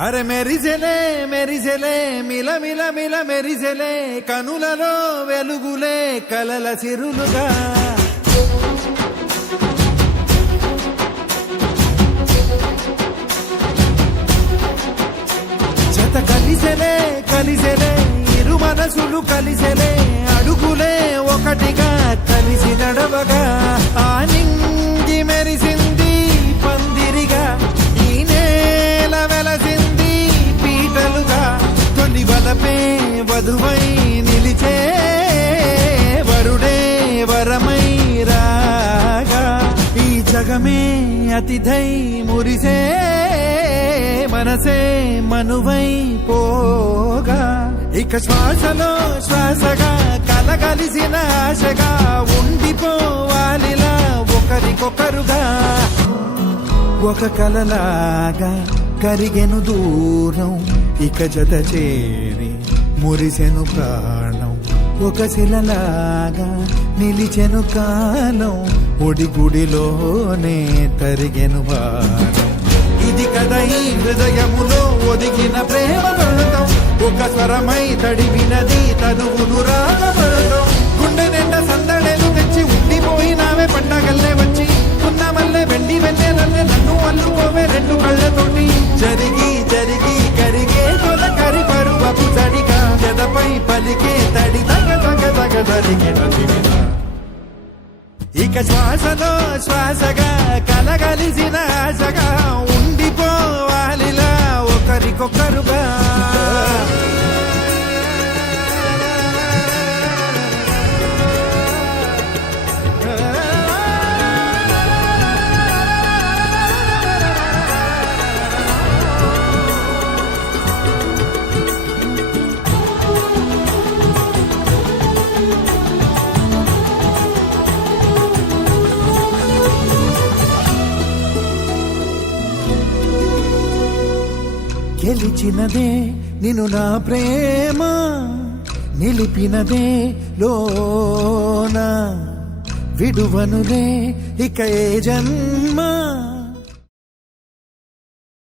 అరే మెరిసెలే మెరిసెలే మిల మిల మిల మెరిసెలే కనులలో వెలుగులే కలల సిరులుగా జత కలిసెలే కలిసెలే ఇరు మనసులు కలిసెలే అడుగులే ఒకటిగా కలిసి నడవగా ఆ నింగి మెరిసింది పందిరిగా ఈ నేల వెలసింది పీటలుగా తొలి వలపే వధువై నిలిచే వరుడే వరమై రాగా ఈ జగమే అతిథై మురిసే మనసే మనువై పోగా ఇక శ్వాసలో శ్వాసగా కలగలిసిన ఆశగా ఉండిపోవాలిలా ఒకరికొకరుగా ఒక కలలాగా కరిగెను దూరం ఇక జత చేరి మురిసెను ప్రాణం ఒక శిలలాగా నిలిచెను కాలం ఒడిగుడిలోనే తరిగెను వారం ఇది కదా ఈ హృదయములో ఒదిగిన ప్రేమ పడతాం ఒక స్వరమై తడివినది తనువును రాగపడతాం గుండె నిండా సందడేలు తెచ్చి ఉండిపోయినావే పండగల్లే వచ్చి ఉన్న మల్లె వెండి వెన్నెలల్లే నన్ను అల్లుకోవే రెండు కళ్ళతోటి జరిగి జరిగి కరిగే కొల కరి పరువపు తడిగా ఎదపై పలికే తడి తగ తగ తగ తరిగిన ఇక శ్వాసలో శ్వాసగా కలగలిసిన ఆశగా ఉండిపోవాలిలా ఒకరికొకరుగా గెలిచినదే నిన్ను నా ప్రేమ నిలిపినదే లోన విడువనులే ఇక ఏ జన్మ